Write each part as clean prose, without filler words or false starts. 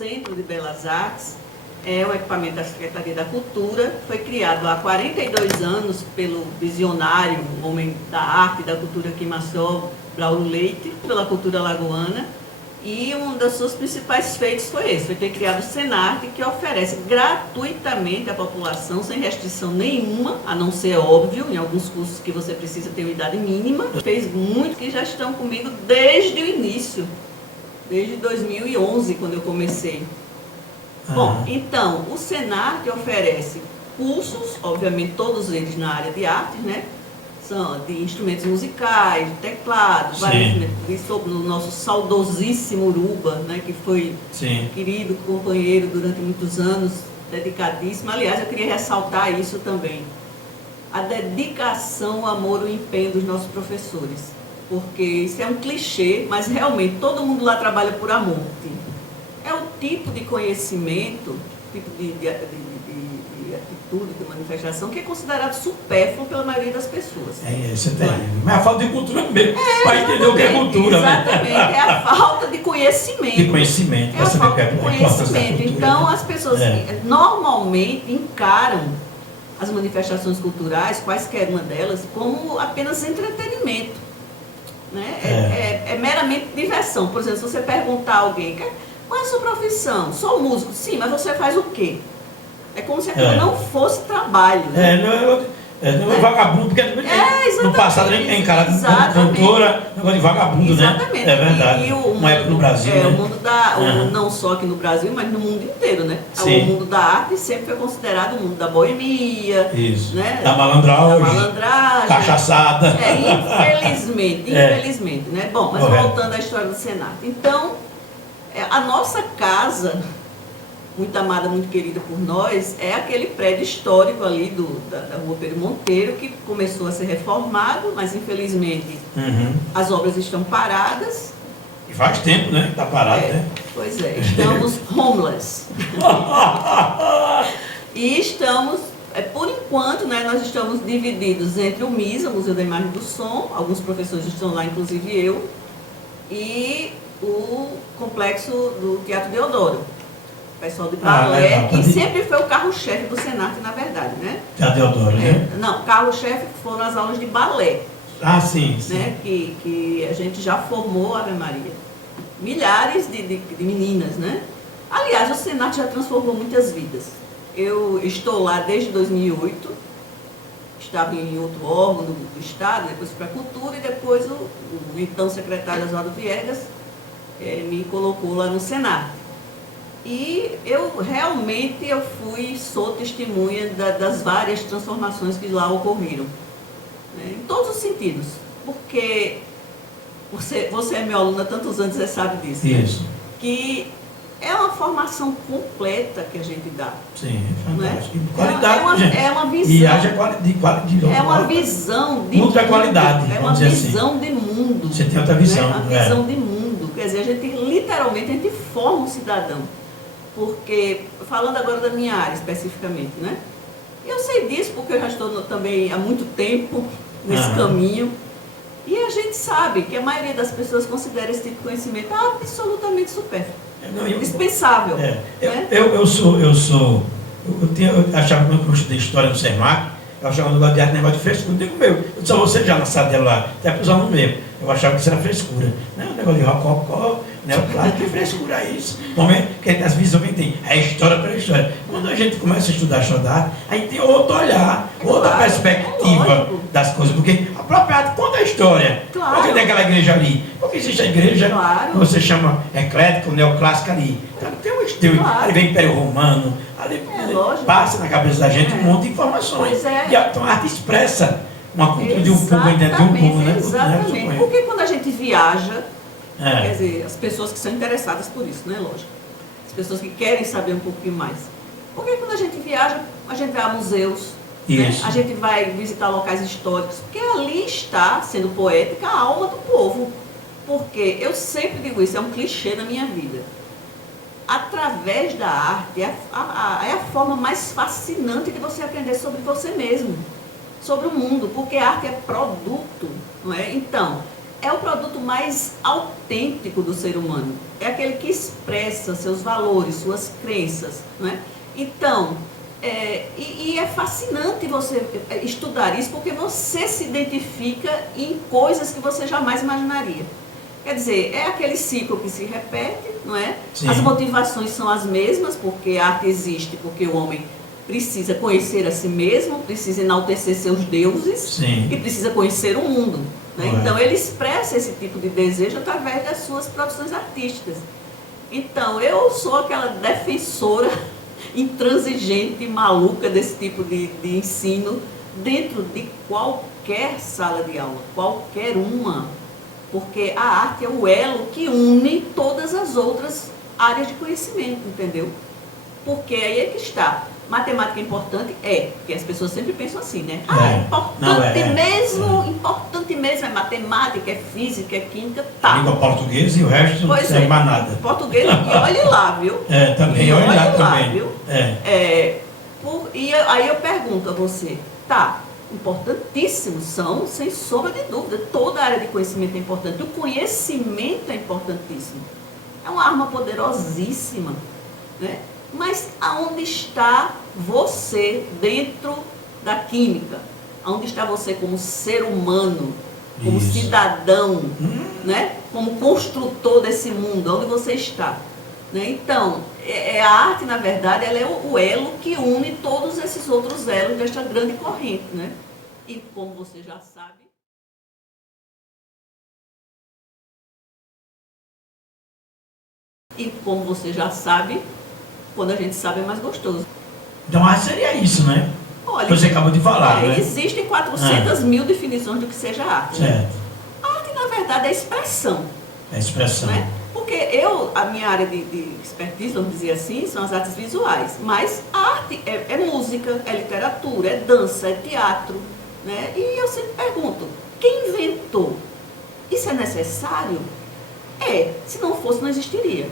Centro de Belas Artes é um equipamento da Secretaria da Cultura, foi criado há 42 anos pelo visionário, homem da arte e da cultura aqui em Maceió, Braulio Leite, pela cultura lagoana, e um dos seus principais feitos foi esse, foi ter criado o Senarte, que oferece gratuitamente à população, sem restrição nenhuma, a não ser óbvio, em alguns cursos que você precisa ter uma idade mínima. Fez muitos que já estão comigo desde o início. Desde 2011, quando eu comecei. Bom, então, o Senarte oferece cursos, obviamente todos eles na área de artes, né? São de instrumentos musicais, de teclado, vários instrumentos, sobre o nosso saudosíssimo Uruba, né? Que foi querido companheiro durante muitos anos, dedicadíssimo. Aliás, eu queria ressaltar isso também. A dedicação, o amor, o empenho dos nossos professores. Porque isso é um clichê, mas realmente todo mundo lá trabalha por amor. É o tipo de conhecimento, tipo de atitude, de manifestação, que é considerado supérfluo pela maioria das pessoas. Isso é terrível. Mas a falta de cultura mesmo, para entender o que é cultura. Exatamente, né? É a falta de conhecimento. De conhecimento. É a falta de conhecimento. Então, as pessoas normalmente encaram as manifestações culturais, quaisquer uma delas, como apenas entretenimento. Né? É meramente diversão. Por exemplo, se você perguntar a alguém, qual é a sua profissão? Sou músico. Sim, mas você faz o quê? É como se aquilo não fosse trabalho. Né? Não é vagabundo, porque no passado é encarado como cantora, negócio de vagabundo, exatamente. Né? É verdade. E uma época no Brasil. O mundo não só aqui no Brasil, mas no mundo inteiro, né? Sim. O mundo da arte sempre foi considerado o mundo da boemia. Isso. Né? Da malandragem. Cachaçada. Infelizmente, né? Bom, mas voltando à história do Senarte. Então, a nossa casa, muito amada, muito querida por nós, é aquele prédio histórico ali da Rua Pedro Monteiro, que começou a ser reformado, mas infelizmente as obras estão paradas. E faz tempo, né? Está parado, né? Pois é, estamos homeless. E estamos, por enquanto, né, nós estamos divididos entre o MISA, Museu da Imagem e do Som, alguns professores estão lá, inclusive eu, e o complexo do Teatro Deodoro. O pessoal de balé, que sempre foi o carro-chefe do Senarte, na verdade, né? Teatro Deodoro, né? Não, carro-chefe foram as aulas de balé. Sim. Né? Que a gente já formou, Ave Maria, milhares de meninas, né? Aliás, o Senarte já transformou muitas vidas. Eu estou lá desde 2008, estava em outro órgão do Estado, depois fui para a Cultura e depois o então secretário Oswaldo Viegas me colocou lá no Senarte. E sou testemunha das várias transformações que lá ocorreram, né? Em todos os sentidos, porque você é meu aluno há tantos anos, você sabe disso. Isso. Né? Que é uma formação completa que a gente dá. Sim, é fantástico. Né? Qualidade, gente. É uma visão. E haja qualidade. É uma visão de mundo. Qualidade. É uma visão de mundo. Você tem outra visão. Né? Uma visão de mundo. Quer dizer, a gente forma um cidadão. Porque, falando agora da minha área especificamente, né? Eu sei disso porque eu já estou também há muito tempo nesse caminho. E a gente sabe que a maioria das pessoas considera esse tipo de conhecimento absolutamente supérfluo. Indispensável. Né? Eu achava que eu estudei história no SEMAC, eu achava no de arte negócio de frescura. Eu digo, eu disse a você já na sala dela lá, até para usar no meu. Eu achava que isso era frescura. Não, um negócio de rococó, claro que frescura é isso. Porque as visões que tem, é história pela história. Quando a gente começa a estudar a história da arte, aí tem outro olhar, outra perspectiva das coisas. Porque a própria arte conta a história. Claro. Porque tem aquela igreja ali. Porque existe a igreja que você chama eclética, neoclássica ali. Então tem um estilo. Ali vem Império Romano, ali passa na cabeça da gente um monte de informações. E então a arte expressa uma cultura de um povo dentro de um povo, né? Exatamente. Porque quando a gente viaja, quer dizer, as pessoas que são interessadas por isso, né? Lógico. As pessoas que querem saber um pouquinho mais. Porque quando a gente viaja, a gente vai a museus, né? A gente vai visitar locais históricos, porque ali está, sendo poética, a alma do povo. Porque eu sempre digo isso, é um clichê na minha vida. Através da arte, é a forma mais fascinante de você aprender sobre você mesmo, sobre o mundo, porque a arte é produto, não é? Então, é o produto mais autêntico do ser humano. É aquele que expressa seus valores, suas crenças, não é? Então, é fascinante você estudar isso, porque você se identifica em coisas que você jamais imaginaria. Quer dizer, é aquele ciclo que se repete, não é? Sim. As motivações são as mesmas, porque a arte existe, porque o homem precisa conhecer a si mesmo, precisa enaltecer seus deuses. Sim. E precisa conhecer o mundo. Né? Correto. Então ele expressa esse tipo de desejo através das suas produções artísticas. Então eu sou aquela defensora intransigente, maluca desse tipo de ensino dentro de qualquer sala de aula, qualquer uma, porque a arte é o elo que une todas as outras áreas de conhecimento, entendeu? Porque aí é que está. Matemática é importante? É, porque as pessoas sempre pensam assim, né? Importante mesmo é matemática, é física, é química, tá. Língua portuguesa e o resto não serve mais nada. Português, e olhe lá, viu? Também, olhe lá também. Viu? E aí eu pergunto a você, tá, importantíssimos são, sem sombra de dúvida, toda a área de conhecimento é importante, o conhecimento é importantíssimo, é uma arma poderosíssima, né? Mas aonde está você dentro da química? Aonde está você como ser humano, como cidadão, né? Como construtor desse mundo? Onde você está? Né? Então, a arte, na verdade, ela é o elo que une todos esses outros elos desta grande corrente. Né? E como você já sabe... quando a gente sabe é mais gostoso. Então a arte seria isso, né? Olha, você acabou de falar, né? Existem 400 mil definições do que seja arte. Certo. Né? A arte, na verdade, é expressão. É expressão. Né? Porque a minha área de expertise, vamos dizer assim, são as artes visuais. Mas a arte é música, é literatura, é dança, é teatro. Né? E eu sempre pergunto, quem inventou? Isso é necessário? Se não fosse, não existiria.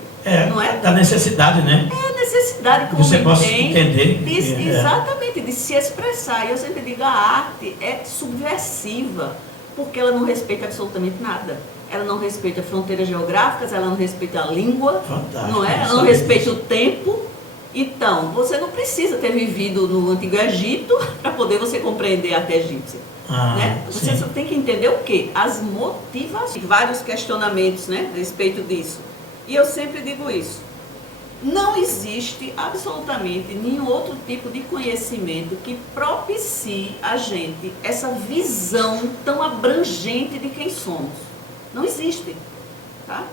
Não é? Da necessidade, né? É a necessidade que você possa tem entender. Exatamente, de se expressar. E eu sempre digo, a arte é subversiva, porque ela não respeita absolutamente nada. Ela não respeita fronteiras geográficas, ela não respeita a língua, fantástico, não é? Ela não respeita o tempo. Então, você não precisa ter vivido no Antigo Egito para poder você compreender a arte egípcia. Né? Você só tem que entender o quê? As motivações. Vários questionamentos, né, a respeito disso. E eu sempre digo isso. Não existe absolutamente nenhum outro tipo de conhecimento que propicie a gente essa visão tão abrangente de quem somos. Não existe. Tá?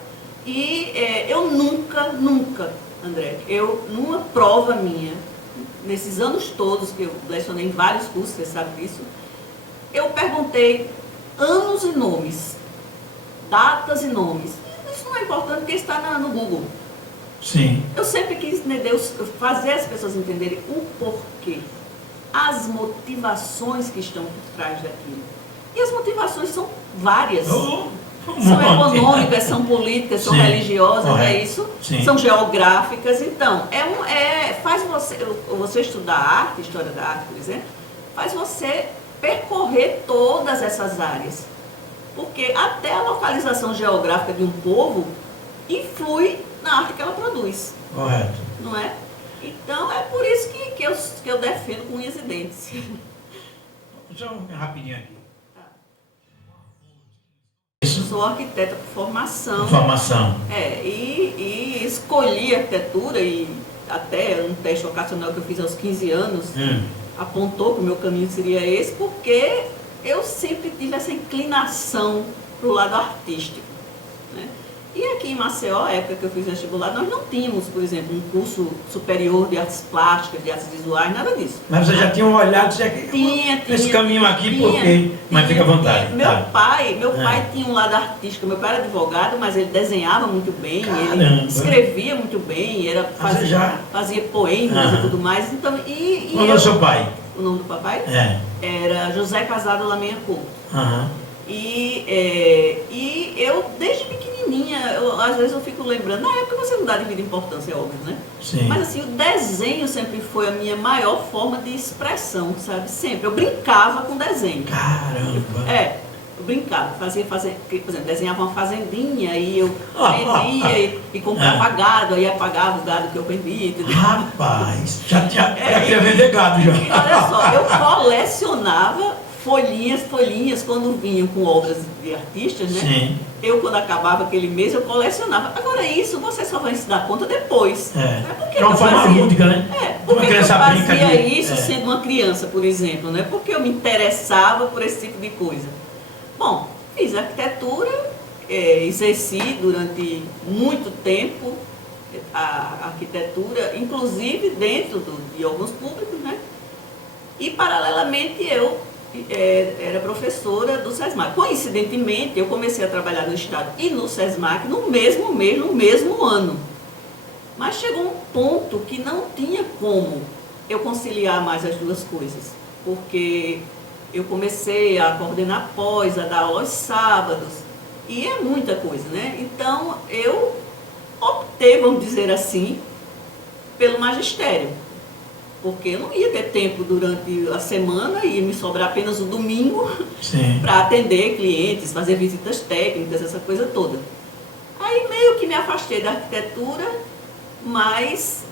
E eu nunca, André, numa prova minha, nesses anos todos que eu lecionei em vários cursos, você sabe disso, eu perguntei anos e nomes, datas e nomes. Isso não é importante porque está no Google. Sim. Eu sempre quis, fazer as pessoas entenderem o porquê, as motivações que estão por trás daquilo. E as motivações são várias. São econômicas, são políticas, são religiosas, não é isso? Sim. São geográficas. Então, faz você estudar arte, história da arte, por exemplo, faz você percorrer todas essas áreas. Porque até a localização geográfica de um povo influi na arte que ela produz. Correto. Não é? Então é por isso que eu defendo com unhas e dentes. Só rapidinho aqui. Eu sou arquiteta por formação. E escolhi arquitetura e até um teste vocacional que eu fiz aos 15 anos apontou que o meu caminho seria esse, porque eu sempre tive essa inclinação para o lado artístico. Né? E aqui em Maceió, a época que eu fiz vestibular, nós não tínhamos, por exemplo, um curso superior de artes plásticas, de artes visuais, nada disso. Mas você já tinha olhado esse caminho aqui, porque... Mas fica à vontade. Meu pai tinha um lado artístico. Meu pai era advogado, mas ele desenhava muito bem, ele escrevia muito bem, fazia poemas e tudo mais. Então, o nome do seu pai? O nome do papai? Era José Casado Lameia Couto. E eu, desde pequenininha, às vezes eu fico lembrando, na época você não dá devida importância, é óbvio, né? Sim. Mas assim, o desenho sempre foi a minha maior forma de expressão, sabe? Sempre. Eu brincava com desenho. Caramba! Eu brincava, por exemplo, desenhava uma fazendinha e eu vendia e comprava gado, aí apagava o gado que eu vendia, entendeu? Rapaz, já queria vender gado já. E olha só, eu colecionava folhinhas quando vinham com obras de artistas, né? Sim. Eu, quando acabava aquele mês, eu colecionava. Agora, isso você só vai se dar conta depois. Né? É uma forma lúdica, né? Por que eu fazia de... isso sendo uma criança, por exemplo? Né? Porque eu me interessava por esse tipo de coisa. Bom, fiz arquitetura, exerci durante muito tempo a arquitetura, inclusive dentro de órgãos públicos, né? E, paralelamente, eu era professora do SESMAC. Coincidentemente, eu comecei a trabalhar no Estado e no SESMAC no mesmo mês, no mesmo ano. Mas chegou um ponto que não tinha como eu conciliar mais as duas coisas, porque eu comecei a coordenar pós, a dar aula aos sábados, e é muita coisa, né? Então, eu optei, vamos dizer assim, pelo magistério. Porque eu não ia ter tempo durante a semana, ia me sobrar apenas o domingo para atender clientes, fazer visitas técnicas, essa coisa toda. Aí meio que me afastei da arquitetura, mas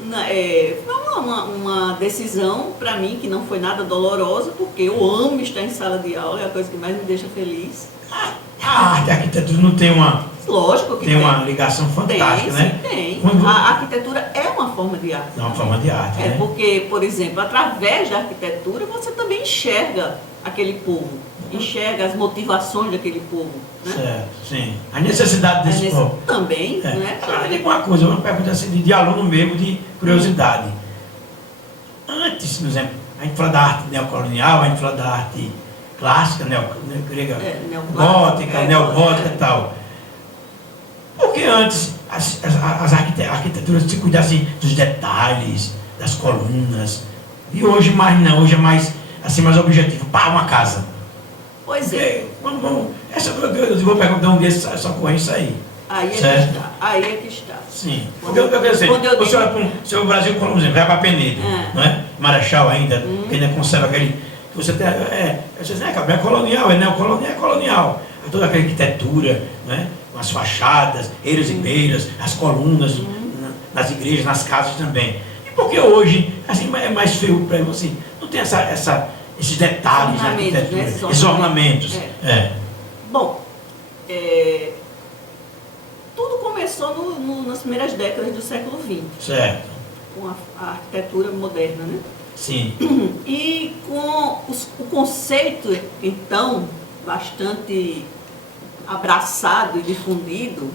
foi uma decisão para mim que não foi nada dolorosa, porque eu amo estar em sala de aula, é a coisa que mais me deixa feliz. A arte e a arquitetura não tem uma... Lógico que tem uma ligação fantástica, né? Tem. A arquitetura é uma forma de arte. É uma forma de arte, né? Porque, por exemplo, através da arquitetura, você também enxerga aquele povo, enxerga as motivações daquele povo. Né? Certo, sim. A necessidade desse povo. Também, né? Só me diga uma coisa, uma pergunta assim, de aluno mesmo, de curiosidade. Antes, por exemplo, a gente fala da arte neocolonial, a gente fala da arte clássica, grega, gótica, neogótica e tal. Porque antes as arquiteturas se cuidassem dos detalhes, das colunas, e hoje mais não, hoje é mais, assim, mais objetivo, para uma casa. Pois é. Eu vou perguntar um desses, essa ocorrência aí. Aí é que está. Aí é que está. Sim. Porque eu quero dizer, o senhor Brasil, por exemplo, vai para Penedo, não é? Marechal ainda, que ainda conserva aquele... Você tem, você diz, é colonial, é neocolonial, é colonial. Toda aquela arquitetura, né? As fachadas, eiras e beiras, as colunas nas igrejas, nas casas também. E por que hoje assim, é mais feio para você? Não tem esses detalhes na arquitetura, esses ornamentos. Bom, tudo começou nas primeiras décadas do século XX. Certo. Com a arquitetura moderna, né? Sim. E com o conceito, então, bastante abraçado e difundido,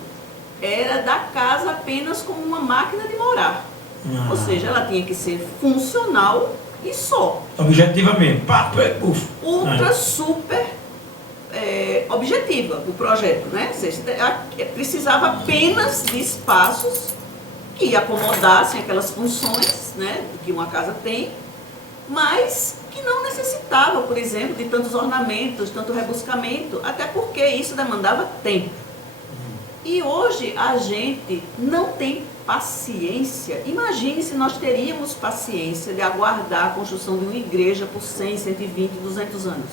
era da casa apenas como uma máquina de morar. Ou seja, ela tinha que ser funcional e só. Objetiva mesmo. Ultra, super objetiva o projeto, né? Ou seja, precisava apenas de espaços que acomodassem aquelas funções, né, que uma casa tem, mas que não necessitava, por exemplo, de tantos ornamentos, tanto rebuscamento, até porque isso demandava tempo. E hoje a gente não tem paciência. Imagine se nós teríamos paciência de aguardar a construção de uma igreja por 100, 120, 200 anos.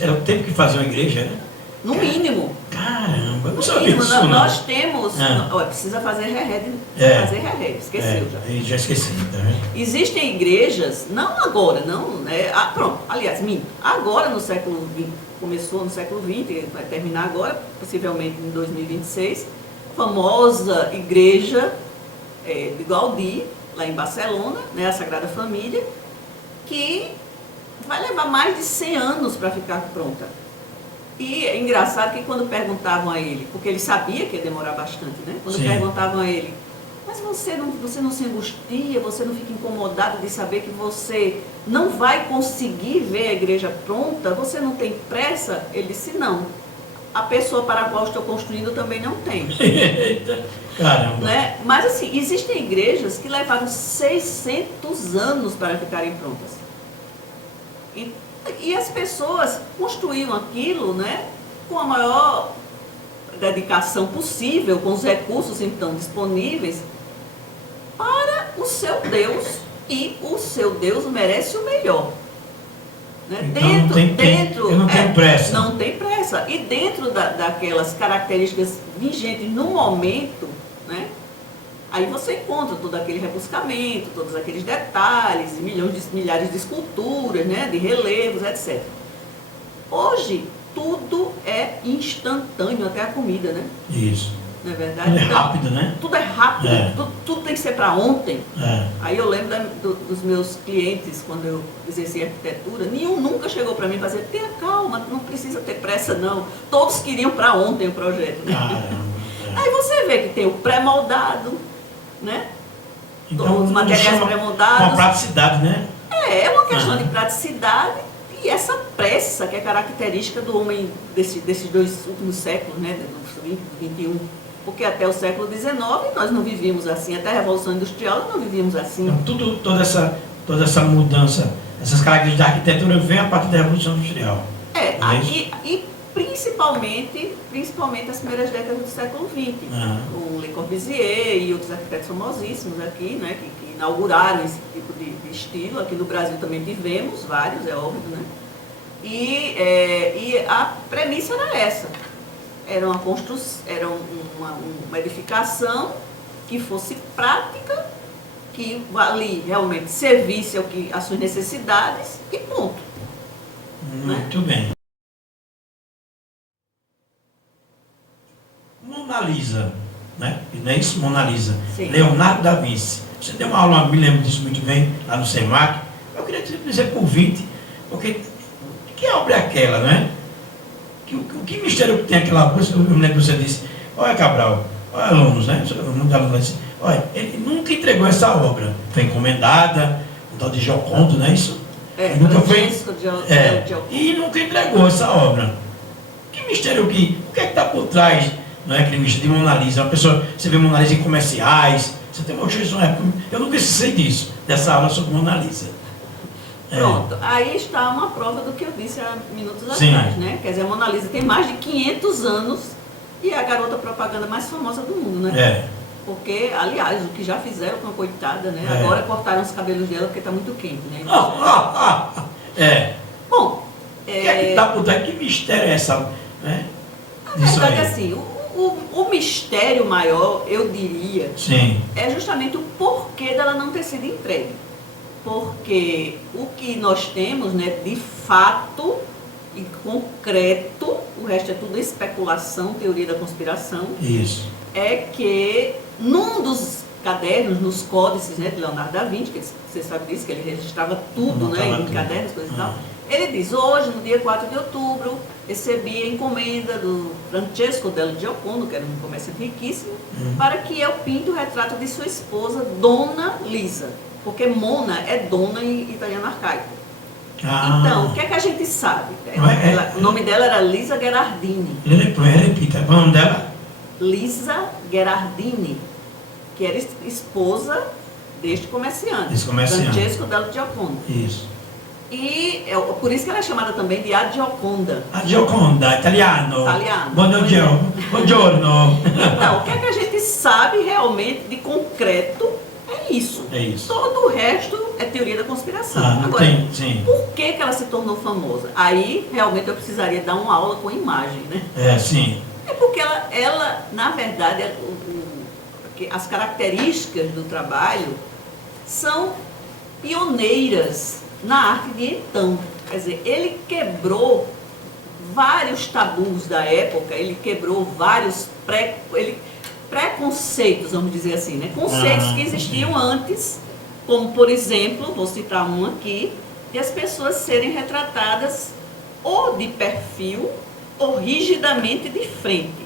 Era o tempo que fazia uma igreja, né? No mínimo. Caramba, não sabia disso, não. Nós temos... precisa fazer ré, esqueceu já. Já esqueci. Tá? Existem igrejas, não agora, não... pronto, aliás, agora no século XX, começou no século XX, vai terminar agora, possivelmente em 2026, a famosa igreja de Gaudí, lá em Barcelona, né, a Sagrada Família, que vai levar mais de 100 anos para ficar pronta. E é engraçado que quando perguntavam a ele, porque ele sabia que ia demorar bastante, né? Quando perguntavam a ele, mas você não se angustia, você não fica incomodado de saber que você não vai conseguir ver a igreja pronta, você não tem pressa? Ele disse, não. A pessoa para a qual estou construindo também não tem. Caramba. Né? Mas assim, existem igrejas que levaram 600 anos para ficarem prontas. E as pessoas construíam aquilo, né, com a maior dedicação possível, com os recursos então disponíveis, para o seu Deus, e o seu Deus merece o melhor. Né? Então eu não tenho pressa. Não tem pressa. E dentro daquelas características vigentes no momento, né? Aí você encontra todo aquele rebuscamento, todos aqueles detalhes, milhares de esculturas, né? De relevos, etc. Hoje, tudo é instantâneo, até a comida, né? Isso. Não é verdade? Tudo é rápido, né? Tudo é rápido, tudo tem que ser para ontem. Aí eu lembro dos meus clientes, quando eu exerci arquitetura, nenhum nunca chegou para mim e dizer, tenha calma, não precisa ter pressa não. Todos queriam para ontem o projeto. Né? Aí você vê que tem o pré-moldado, né? Então, os materiais pré-moldados. Uma praticidade, né? É uma questão de praticidade e essa pressa que é característica do homem desses 2 últimos séculos, né? Do 20 e 21. Porque até o século XIX nós não vivíamos assim, até a Revolução Industrial nós não vivíamos assim. Então, toda essa mudança, essas características da arquitetura vem a partir da Revolução Industrial. E principalmente as primeiras décadas do século XX, com Le Corbusier e outros arquitetos famosíssimos aqui, né, que inauguraram esse tipo de estilo. Aqui no Brasil também tivemos vários, é óbvio, né? E a premissa era essa. Era uma construção, era uma edificação que fosse prática, que ali realmente servisse às suas necessidades e ponto. Muito bem. Mona Lisa, né? Não é isso? Mona Lisa. Sim. Leonardo da Vinci. Você deu uma aula, me lembro disso muito bem, lá no SEMAC. Eu queria dizer por 20, porque que obra é aquela, né? Que mistério que tem aquela coisa? Eu me lembro que você disse, olha Cabral, olha alunos, né? O nome da aluna disse, olha, ele nunca entregou essa obra. Foi encomendada, um tal de Giocondo, não é isso? Nunca foi. E nunca entregou essa obra. Que mistério que. O que é que está por trás, não é, aquele mistério de Mona Lisa? Uma pessoa, você vê Mona Lisa em comerciais, você tem uma exposição, eu nunca sei disso, dessa aula sobre Mona Lisa. Pronto, aí está uma prova do que eu disse há minutos atrás, né? Quer dizer, a Mona Lisa tem mais de 500 anos e é a garota propaganda mais famosa do mundo, né? Porque, aliás, o que já fizeram com a coitada, né? Agora cortaram os cabelos dela porque está muito quente, né? Bom, o que é que está por trás? Que mistério é essa? Né? Na verdade, assim, o mistério maior, eu diria, é justamente o porquê dela não ter sido entregue. Porque o que nós temos, né, de fato e concreto, o resto é tudo especulação, teoria da conspiração, é que num dos cadernos, nos códices, né, de Leonardo da Vinci, que você sabe disso, que ele registrava tudo, né, em cadernos, coisas e tal, ele diz, hoje, no dia 4 de outubro, recebi a encomenda do Francesco del Giocondo, que era um comerciante riquíssimo, para que eu pinte o retrato de sua esposa, Dona Lisa. Porque Mona é dona em italiano arcaico. Então, o que é que a gente sabe? O nome dela era Lisa Gherardini. Repita, o nome dela? Lisa Gherardini, que era esposa deste comerciante. Francesco del Giocondo. Isso. E por isso que ela é chamada também de A Gioconda. A Gioconda, italiano. Buongiorno. Então, o que é que a gente sabe realmente de concreto? É isso. Todo o resto é teoria da conspiração. Agora, por que ela se tornou famosa? Aí, realmente, eu precisaria dar uma aula com imagem, né? É porque ela na verdade, as características do trabalho são pioneiras na arte de então. Quer dizer, ele quebrou vários tabus da época, ele quebrou vários preconceitos, vamos dizer assim, né? Conceitos que existiam antes, como, por exemplo, vou citar um aqui, de as pessoas serem retratadas ou de perfil ou rigidamente de frente,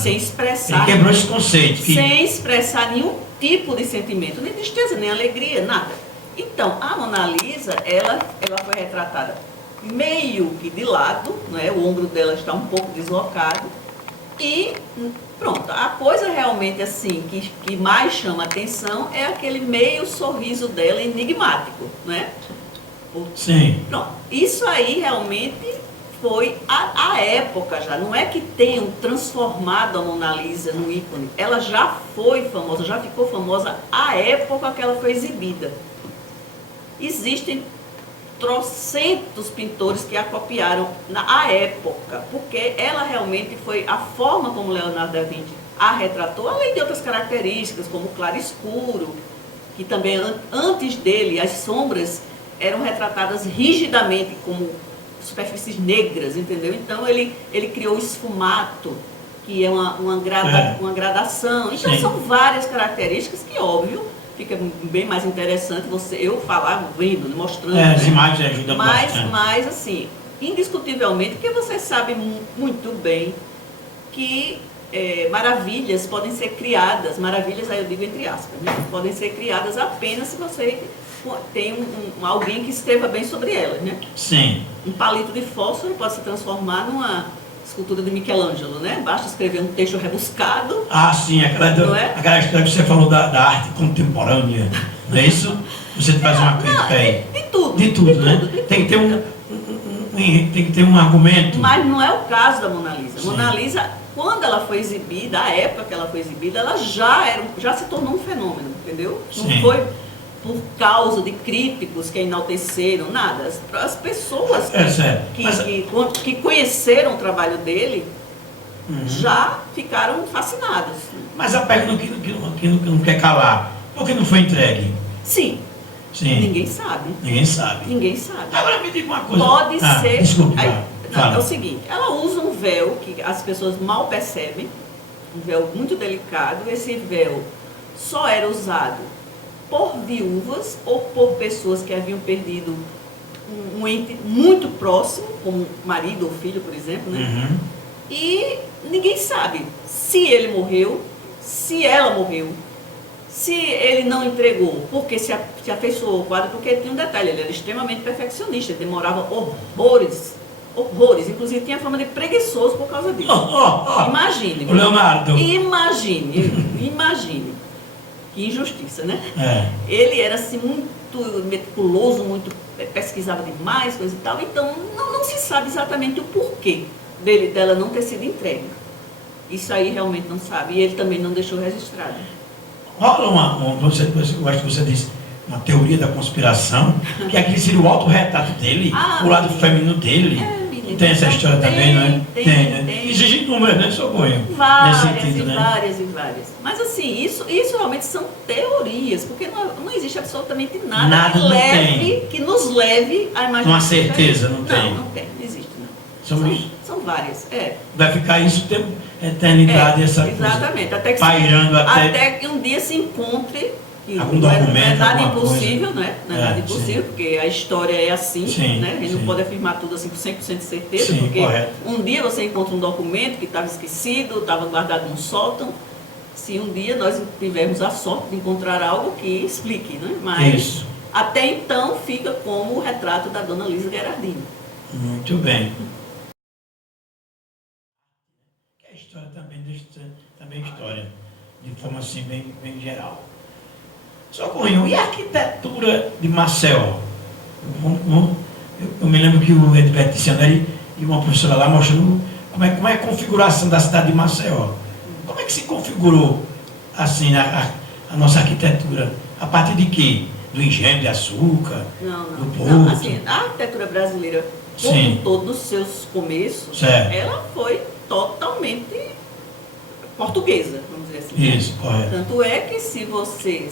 sem expressar... Ele quebrou esse conceito. Sem expressar nenhum tipo de sentimento, nem tristeza, nem alegria, nada. Então, a Mona Lisa, ela foi retratada meio que de lado, né? O ombro dela está um pouco deslocado, e pronto, a coisa realmente assim que mais chama atenção é aquele meio sorriso dela enigmático, né? Pronto, isso aí realmente foi a época já, não é que tenham transformado a Mona Lisa no ícone, ela já foi famosa, já ficou famosa à época que ela foi exibida. Existem trocentos pintores que a copiaram à época, porque ela realmente foi a forma como Leonardo da Vinci a retratou, além de outras características, como claro e escuro, que também antes dele as sombras eram retratadas rigidamente como superfícies negras, entendeu? Então ele criou o esfumato, que é uma gradação. Então Sim. são várias características que, óbvio, fica bem mais interessante eu falar vendo, mostrando. As imagens ajudam bastante. Mas, assim, indiscutivelmente, porque você sabe muito bem que maravilhas podem ser criadas, maravilhas aí eu digo entre aspas, né? Podem ser criadas apenas se você tem alguém que escreva bem sobre elas, né? Sim. Um palito de fósforo pode se transformar numa escultura de Michelangelo, né? Basta escrever um texto rebuscado. Ah, sim, aquela história que você falou da arte contemporânea, não é isso? Você faz uma crítica aí. De tudo. De tudo, né? Tem que ter um argumento. Mas não é o caso da Mona Lisa. Sim. Mona Lisa, quando ela foi exibida, a época que ela foi exibida, ela já se tornou um fenômeno, entendeu? Sim. Não foi por causa de críticos que enalteceram, nada. As pessoas que conheceram o trabalho dele já ficaram fascinadas. Mas a pergunta que não quer calar, por que não foi entregue? Sim. Ninguém sabe. Ninguém sabe. Agora me diga uma coisa. Pode ser. Desculpe, É o seguinte, ela usa um véu que as pessoas mal percebem, um véu muito delicado. Esse véu só era usado por viúvas ou por pessoas que haviam perdido um ente muito próximo, como marido ou filho, por exemplo, né? Uhum. E ninguém sabe se ele morreu, se ela morreu, se ele não entregou, porque se afeiçoou o quadro, porque tinha um detalhe, ele era extremamente perfeccionista, ele demorava horrores, inclusive tinha fama de preguiçoso por causa disso. Imagine. O Leonardo. Imagine. Que injustiça, né? Ele era assim muito meticuloso, pesquisava demais, coisa e tal, então não se sabe exatamente o porquê dela não ter sido entregue. Isso aí realmente não sabe, e ele também não deixou registrado. Rola eu acho que você disse, uma teoria da conspiração, que aquele seria o autorretrato dele, o lado feminino dele. Tem essa história também, não é? Tem, né? Existe números, né, Socorro? Várias. Mas assim, isso realmente são teorias, porque não existe absolutamente nada que nos leve a imaginar. Uma certeza, não tem? Não existe, não. São várias, Vai ficar isso tempo, eternidade, essa exatamente, coisa, pairando até que um dia se encontre. Algum documento, não é nada coisa. impossível, não é nada impossível, porque a história é assim, né? A gente não pode afirmar tudo assim com 100% de certeza, porque um dia você encontra um documento que estava esquecido, estava guardado num sótão, se um dia nós tivermos a sorte de encontrar algo que explique, né? Mas até então fica como o retrato da Dona Lisa Gherardini. Muito bem. A história também história, de forma assim bem geral. Socorrinho, e a arquitetura de Maceió? Eu me lembro que o Edberto Tizianelli e uma professora lá mostrando como é a configuração da cidade de Maceió. Como é que se configurou assim a nossa arquitetura? A partir de quê? Do engenho de açúcar? Do porto? Não, assim, a arquitetura brasileira, como todos os seus começos, ela foi totalmente portuguesa, vamos dizer assim. Isso, correto. Tanto é que se você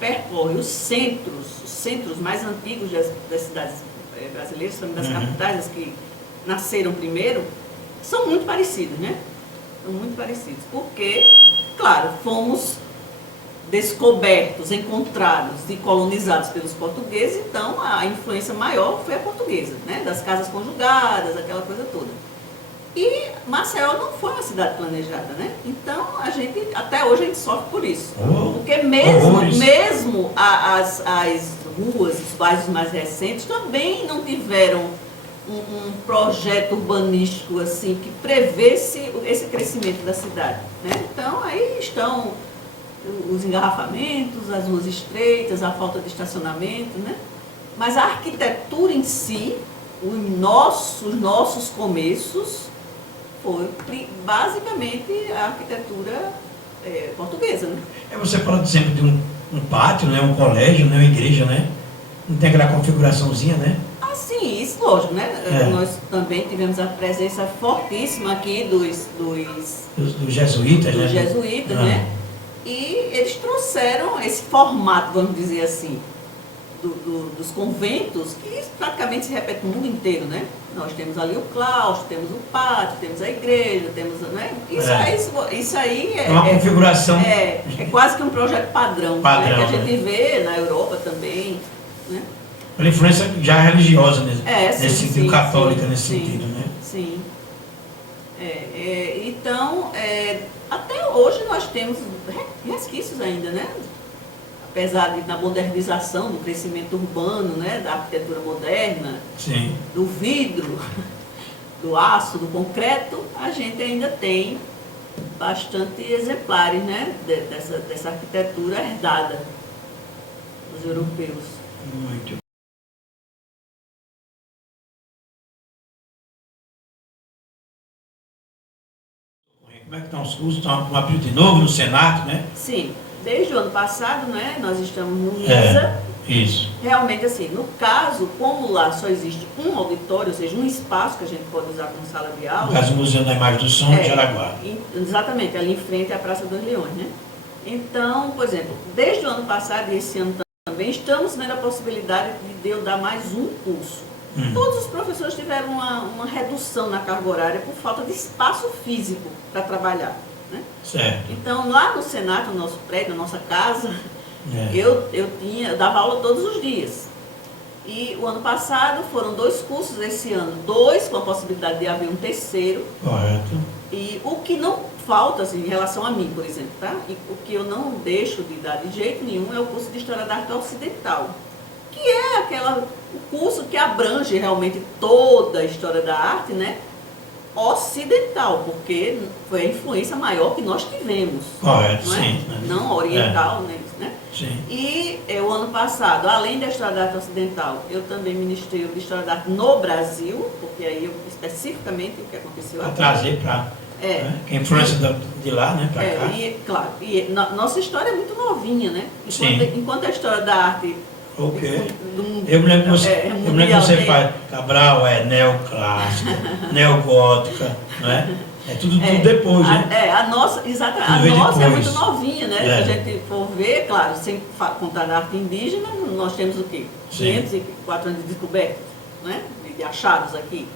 percorre os centros mais antigos das cidades brasileiras, das capitais, as que nasceram primeiro, são muito parecidos, né? São muito parecidos. Porque, claro, fomos descobertos, encontrados e colonizados pelos portugueses, então a influência maior foi a portuguesa, né? Das casas conjugadas, aquela coisa toda. E Maceió não foi uma cidade planejada, né? Então, até hoje a gente sofre por isso. Porque mesmo as ruas, os bairros mais recentes, também não tiveram um projeto urbanístico assim, que prevesse esse crescimento da cidade, né? Então, aí estão os engarrafamentos, as ruas estreitas, a falta de estacionamento, né? Mas a arquitetura em si, os nossos começos, foi basicamente a arquitetura portuguesa, né? Você fala sempre de um pátio, né? Um colégio, né? Uma igreja, né? Não tem aquela configuraçãozinha, né? Sim, isso, lógico, né? É. Nós também tivemos a presença fortíssima aqui dos jesuítas, né? jesuítas, né? E eles trouxeram esse formato, vamos dizer assim, dos conventos, que praticamente se repete no mundo inteiro, né? Nós temos ali o claustro, temos o pátio, temos a igreja, temos, né? Isso aí é uma configuração. É quase que um projeto padrão, né? Que a gente vê na Europa também, né? Pela influência já religiosa nesse sentido, católica sim, nesse sentido, né? Sim. Então, até hoje nós temos resquícios ainda, né? Apesar da modernização, do crescimento urbano, né? Da arquitetura moderna, sim, do vidro, do aço, do concreto, a gente ainda tem bastante exemplares, né? Dessa arquitetura herdada dos europeus. Muito. Como é que estão os cursos? Estão abrindo de novo no Senac, né? Sim, desde o ano passado, né, nós estamos no MISA. Isso. Realmente, assim, no caso, como lá só existe um auditório, ou seja, um espaço que a gente pode usar como sala de aula. No caso, o Museu da Imagem do Som de Jaraguá. Exatamente, ali em frente à Praça dos Leões, né? Então, por exemplo, desde o ano passado e esse ano também, estamos vendo a possibilidade de eu dar mais um curso. Todos os professores tiveram uma redução na carga horária por falta de espaço físico para trabalhar, né? Certo. Então, lá no Senac, no nosso prédio, na nossa casa, eu dava aula todos os dias. E o ano passado foram 2 cursos, esse ano 2, com a possibilidade de haver um terceiro. Correto. E o que não falta, assim, em relação a mim, por exemplo, tá? E o que eu não deixo de dar de jeito nenhum é o curso de História da Arte Ocidental, que é o curso que abrange realmente toda a história da arte, né? Ocidental, porque foi a influência maior que nós tivemos. Correto, não é? sim. Não oriental, né? Sim. E o ano passado, além da História da Arte Ocidental, eu também ministrei o de História da Arte no Brasil, porque aí eu especificamente o que aconteceu Para aqui. trazer para a influência de lá, né? Para cá. E, claro, nossa história é muito novinha, né? Enquanto a história da arte. Ok. Eu me lembro que você faz Cabral, neoclássica, neogótica, não é? É tudo depois, né? A nossa é muito novinha, né? Se a gente for ver, claro, sem contar da arte indígena, nós temos o quê? 504 anos de descobertas, né? De achados aqui.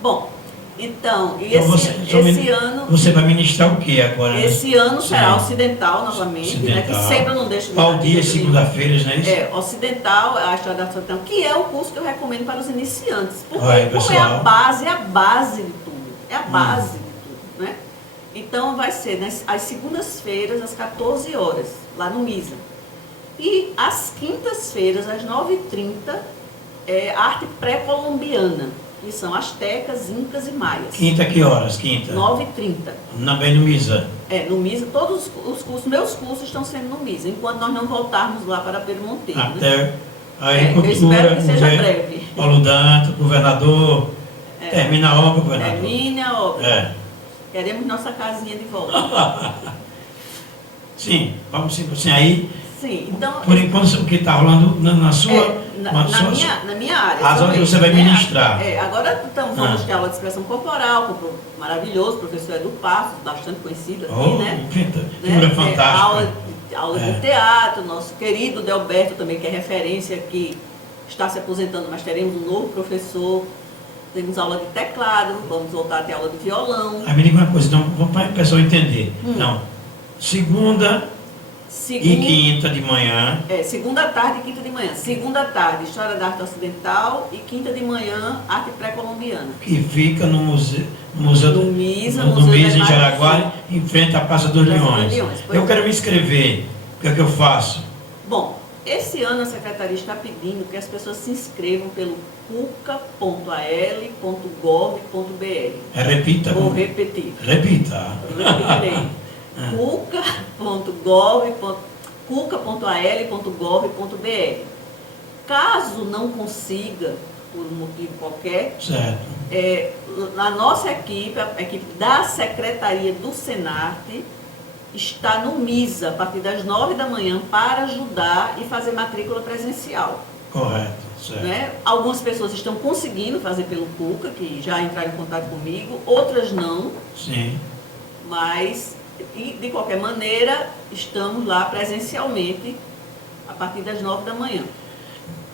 Bom, então, esse ano... Você vai ministrar o que agora? Esse ano será ocidental novamente, né? Que sempre eu não deixo de Qual dia? Segunda-feiras, não é isso? Ocidental, a História da Arte Ocidental, que é o curso que eu recomendo para os iniciantes. Porque como é a base de tudo. É a base de tudo, né? Então vai ser às segundas-feiras, às 14 horas, lá no MISA. E às quintas-feiras, às 9h30, arte pré-colombiana, que são astecas, incas e maias. Quinta, que horas? Quinta? 9h30. Também no MISA? No MISA, todos os cursos, meus cursos estão sendo no MISA, enquanto nós não voltarmos lá para Pedro Monteiro. Até aí, eu espero que seja breve. Paulo Danto, governador, termina a obra, governador. Termine a obra. Queremos nossa casinha de volta. Sim, vamos sim, assim aí. Sim, então... Por enquanto, o que está rolando na sua... na minha área. As aulas que você vai ministrar. Agora vamos ter aula de expressão corporal, com o maravilhoso professor Edu Passos, bastante conhecido aqui, né? Figura fantástica. Aula de teatro, nosso querido Delberto também, que é referência aqui, está se aposentando, mas teremos um novo professor. Temos aula de teclado, vamos voltar a ter aula de violão. Me diga uma coisa, então, para o pessoal entender. Então, segunda e quinta de manhã. Segunda tarde e quinta de manhã. Segunda tarde, História da Arte Ocidental, e quinta de manhã, Arte Pré-Colombiana. Que fica no Museu do MISA, em Jaraguá, em frente à Praça dos Leões. Eu quero me inscrever. O que é que eu faço? Bom, esse ano a Secretaria está pedindo que as pessoas se inscrevam pelo cuca.al.gov.br. Repita. Vou repetir. Repita. Repetirei. cuca.al.gov.br. Caso não consiga, por um motivo qualquer, a nossa equipe, a equipe da Secretaria do Senart, está no MISA, a partir das 9 da manhã, para ajudar e fazer matrícula presencial. Correto, certo. Né? Algumas pessoas estão conseguindo fazer pelo PUCA, que já entraram em contato comigo, outras não. Sim. Mas, de qualquer maneira, estamos lá presencialmente a partir das 9 da manhã.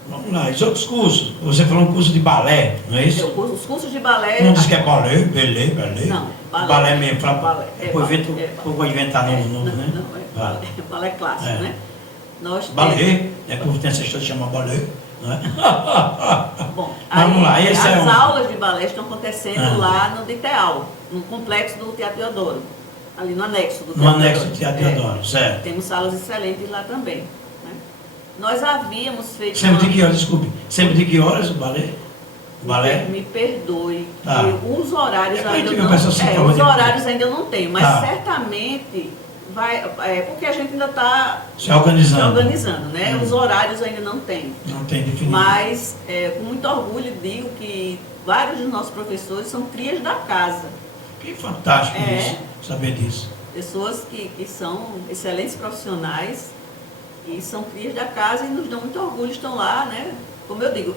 Vamos lá, e outros cursos? Você falou um curso de balé, não é isso? Os cursos de balé... Não diz que é balé, balé. Não, balé mesmo. Balé. Vou inventar novo, né? Não, balé clássico, né? Balé, o povo tem essa história de chamar balé. Não é? Bom, vamos lá, as aulas de balé estão acontecendo lá no DITEAL, no complexo do Teatro Deodoro, ali no anexo do Teatro Deodoro. No anexo do Teatro Deodoro, certo. Temos salas excelentes lá também. Né? Nós havíamos feito... Sempre de que horas, desculpe? Sempre de que horas o balé? Balé? Me perdoe, Tá. os horários ainda não... os horários ainda eu não tenho, mas certamente... porque a gente ainda está se organizando, né? Os horários ainda não tem. Não tem definido. Mas, com muito orgulho, digo que vários dos nossos professores são crias da casa. Que fantástico isso, saber disso. Pessoas que são excelentes profissionais e são crias da casa e nos dão muito orgulho, estão lá, né? Como eu digo,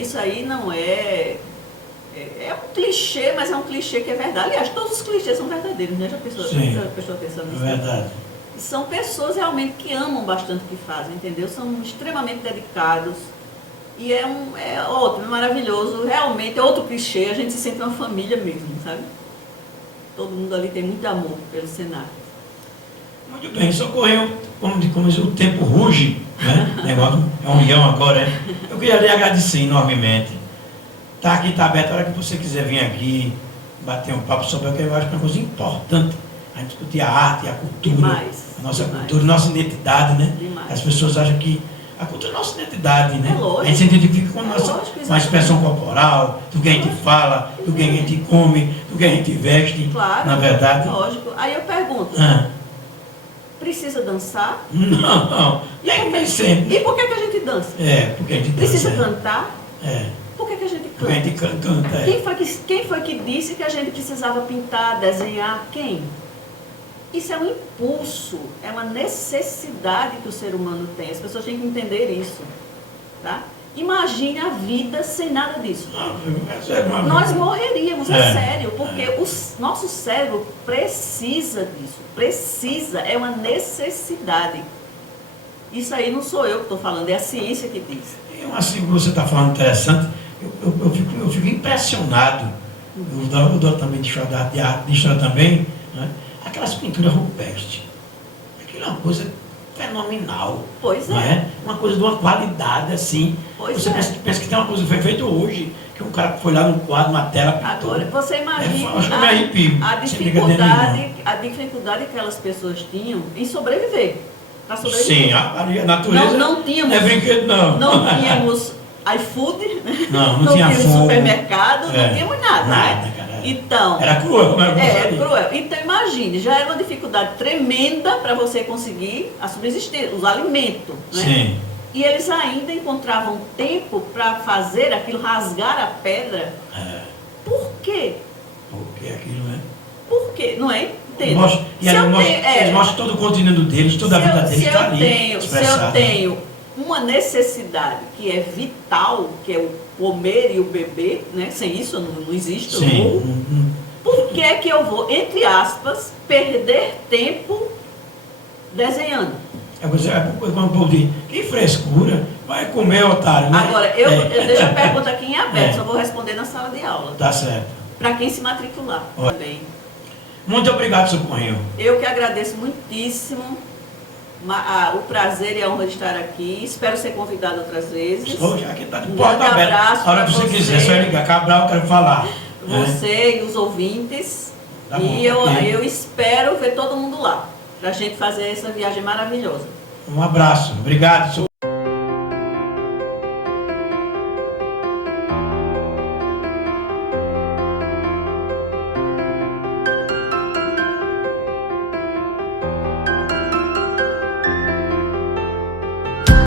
isso aí não é... É um clichê, mas é um clichê que é verdade. Aliás, todos os clichês são verdadeiros, né? Já prestou atenção nisso? É verdade. São pessoas realmente que amam bastante o que fazem, entendeu? São extremamente dedicados. E é ótimo, é maravilhoso. Realmente é outro clichê, a gente se sente uma família mesmo, sabe? Todo mundo ali tem muito amor pelo cenário. Muito bem, isso ocorreu, como diz, o tempo ruge, né? Negócio é um leão agora, né? Eu queria lhe agradecer enormemente. Tá aqui, tá aberto, a hora que você quiser vir aqui, bater um papo sobre o que eu acho que é uma coisa importante. A gente discutir a arte, a cultura, a nossa cultura, a nossa identidade, né? Demais. As pessoas acham que a cultura é a nossa identidade, né? É lógico. A gente se identifica com a expressão corporal, do que a gente fala, do que a gente come, do que a gente veste, claro, na verdade. Lógico. Aí eu pergunto, precisa dançar? Não, nem sempre. E por que a gente dança? Porque a gente dança. Precisa cantar? Por que a gente canta? Porque a gente canta, Quem foi que disse que a gente precisava pintar, desenhar? Quem? Isso é um impulso, é uma necessidade que o ser humano tem. As pessoas têm que entender isso. Tá? Imagine a vida sem nada disso. Nós morreríamos, sério, porque o nosso cérebro precisa disso. É uma necessidade. Isso aí não sou eu que estou falando, é a ciência que diz. Assim que você está falando interessante, eu fico impressionado. Eu dou também de história também, né? Aquelas pinturas rupestres. Aquilo é uma coisa fenomenal. Pois não é? Uma coisa de uma qualidade assim. Você pensa que tem uma coisa que foi feita hoje, que um cara foi lá no quadro, na tela, pintou. Agora, você imagina a dificuldade que aquelas pessoas tinham em sobreviver. Para sobreviver. Sim, a natureza não tínhamos, não é brinquedo, não. Não tínhamos iFood, né? Não tínhamos supermercado, não tínhamos nada, né? Cara. Então, era cruel, mas era cruel. Então imagine, já era uma dificuldade tremenda para você conseguir a subsistência, os alimentos, né? Sim. E eles ainda encontravam tempo para fazer aquilo, rasgar a pedra. Por quê? Porque aquilo, né? Por quê? Não é? Eles mostram todo o continente deles, toda a vida deles está ali. Se eu tenho uma necessidade que é vital, que é o comer e o beber, né? Sem isso não existe. Sim. Por que é que eu vou, entre aspas, perder tempo desenhando? Quando o povo diz, que frescura, vai comer, otário, né? Agora, eu deixo a pergunta aqui em aberto, só vou responder na sala de aula. Tá certo. Para quem se matricular também. Muito obrigado, Socorrinho. Eu que agradeço muitíssimo o prazer e a honra de estar aqui. Espero ser convidado outras vezes. Estou já aqui, está de porta aberta. A hora que você quiser, só ligar. Cabral, eu quero falar. Você e os ouvintes. Tá e eu espero ver todo mundo lá, para a gente fazer essa viagem maravilhosa. Um abraço. Obrigado,